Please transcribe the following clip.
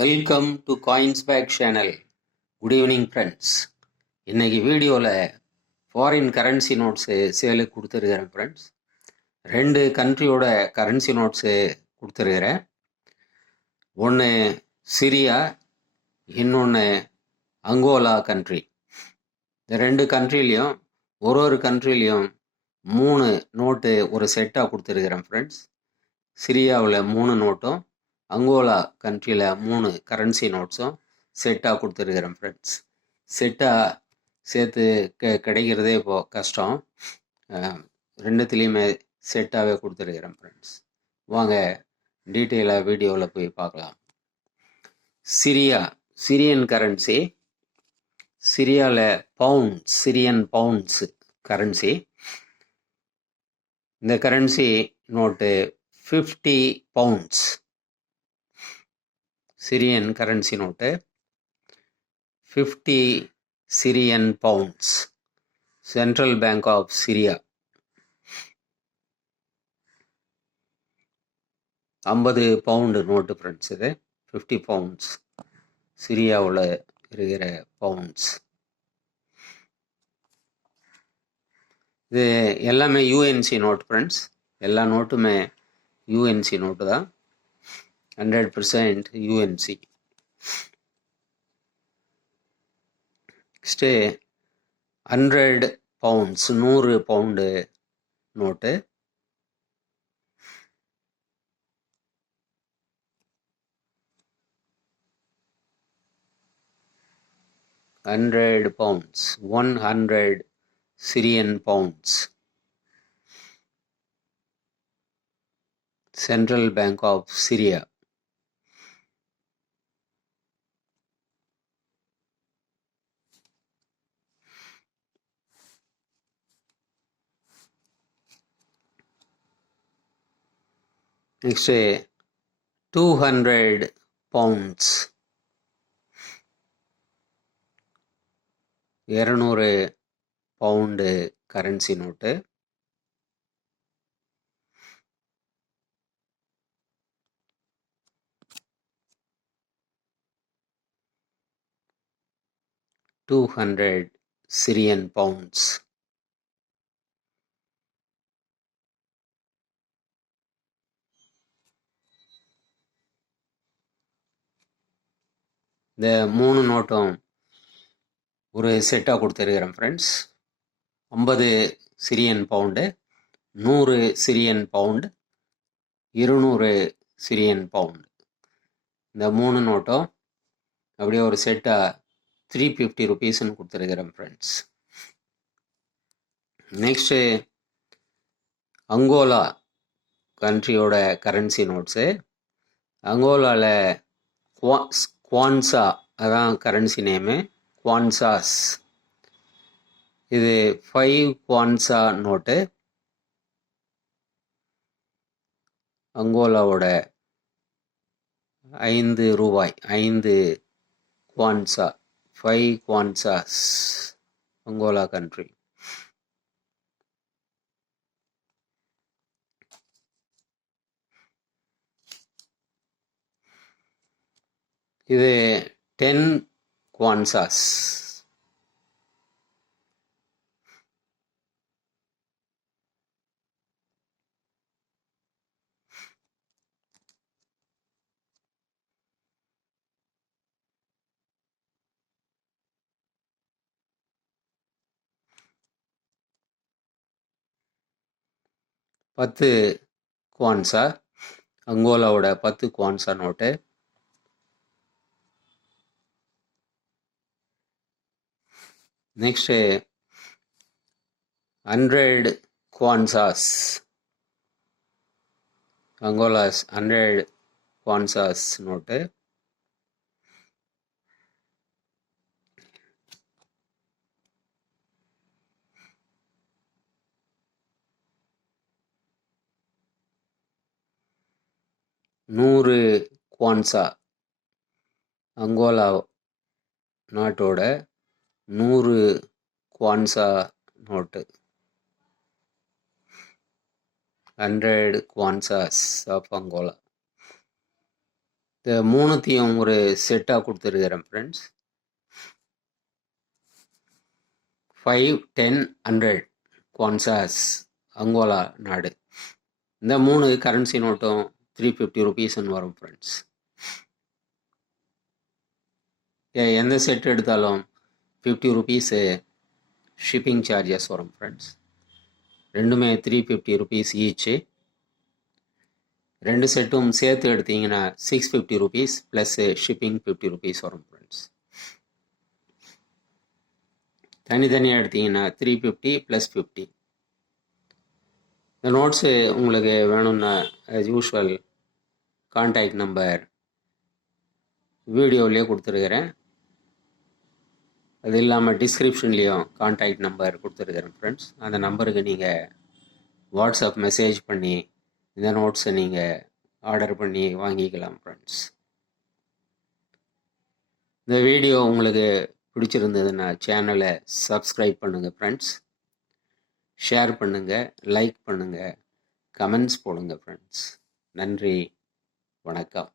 Welcome to coins back channel. Good evening friends. இன்றைக்கி வீடியோவில் foreign currency notes சேலுக்கு கொடுத்துருக்கிறேன் ஃப்ரெண்ட்ஸ். 2 கண்ட்ரியோட கரன்சி நோட்ஸு கொடுத்துருக்கிறேன். ஒன்று சிரியா, இன்னொன்று அங்கோலா கண்ட்ரி. இந்த 2 கண்ட்ரிலையும் ஒரு கண்ட்ரிலையும் 3 நோட்டு ஒரு செட்டாக கொடுத்துருக்கிறேன் ஃப்ரெண்ட்ஸ். சிரியாவில் 3 நோட்டும் அங்கோலா கண்ட்ரியில் 3 கரன்சி நோட்ஸும் செட்டாக கொடுத்துருக்குறேன் ஃப்ரெண்ட்ஸ். செட்டாக சேர்த்து கிடைக்கிறதே இப்போது கஷ்டம். ரெண்டுத்துலேயுமே செட்டாகவே கொடுத்துருக்குறேன் ஃப்ரெண்ட்ஸ். வாங்க டீட்டெயிலாக வீடியோவில் போய் பார்க்கலாம். Syrian currency. சிரியாவில் சிரியன் பவுண்ட்ஸ் கரன்சி. இந்த currency note 50 pounds. Syrian currency note 50 Syrian pounds. Central bank of Syria. 50 pound note friends. இது 50 பவுண்ட்ஸ் சிரியாவில் இருக்கிற பவுண்ட்ஸ். இது எல்லாமே யூஎன்சி நோட் ஃப்ரெண்ட்ஸ். எல்லா நோட்டுமே யூஎன்சி நோட்டு தான். 100% UNC. Next 100 pounds 100 pound note. £100 100 Syrian pounds. Central bank of Syria. Next 200 pounds 200 pound currency note. $200 Syrian pounds. இந்த 3 நோட்டும் ஒரு செட்டாக கொடுத்துருக்கிறேன் friends. 50 Syrian pound, 100 Syrian pound, 200 Syrian pound. இந்த 3 நோட்டும் அப்படியே ஒரு செட்டாக 350 ருபீஸ்ன்னு கொடுத்துருக்கிறேன் ஃப்ரெண்ட்ஸ். நெக்ஸ்ட்டு அங்கோலா கண்ட்ரியோட கரன்சி நோட்ஸு. அங்கோலாவில் குவான்சா அதான் கரன்சி நேமு, குவான்சாஸ். இது 5 குவான்சா நோட்டு. அங்கோலாவோட 5 ரூபாய் 5 குவான்சா, 5 குவான்சாஸ் அங்கோலா கண்ட்ரி. இது 10 குவான்சாஸ். பத்து குவான்சா அங்கோலாவோட 10 kwanza note. Next 100 kwanzas Angola's 100 kwanzas note. நூறு குவான்சா அங்கோலா நாட்டோட 100 kwanza note. 100 kwanzas of Angola. இந்த மூணுத்தையும் ஒரு செட்டாக கொடுத்துருக்கிறேன் ஃப்ரெண்ட்ஸ். 5, 10, 100 குவான்சாஸ் அங்கோலா நாடு. இந்த 3 கரன்சி நோட்டும் 350 ருபீஸ்ன்னு வரும் ஃப்ரெண்ட்ஸ். எந்த செட் எடுத்தாலும் 50 ருபீஸு ஷிப்பிங் சார்ஜஸ் வரும் ஃப்ரெண்ட்ஸ். ரெண்டுமே 350 ருபீஸ் ஈச்சு. 2 செட்டும் சேர்த்து எடுத்தீங்கன்னா 650 ருபீஸ் ப்ளஸ் ஷிப்பிங் 50 ருபீஸ் வரும் ஃப்ரெண்ட்ஸ். தனித்தனியாக எடுத்தீங்கன்னா 350 ப்ளஸ் 50. இந்த நோட்ஸு உங்களுக்கு வேணும்னா ஆஸ் யூஷுவல் கான்டாக்ட் நம்பர் வீடியோவிலே கொடுத்துருக்குறேன். அது இல்லாமல் டிஸ்கிரிப்ஷன்லேயும் கான்டாக்ட் நம்பர் கொடுத்துருக்குறேன் ஃப்ரெண்ட்ஸ். அந்த நம்பருக்கு நீங்கள் வாட்ஸ்அப் மெசேஜ் பண்ணி இந்த நோட்ஸை நீங்கள் ஆர்டர் பண்ணி வாங்கிக்கலாம் ஃப்ரெண்ட்ஸ். இந்த வீடியோ உங்களுக்கு பிடிச்சிருந்ததுன்னா சேனலை சப்ஸ்கிரைப் பண்ணுங்கள் ஃப்ரெண்ட்ஸ். ஷேர் பண்ணுங்கள், லைக் பண்ணுங்கள், கமெண்ட்ஸ் போடுங்க ஃப்ரெண்ட்ஸ். நன்றி, வணக்கம்.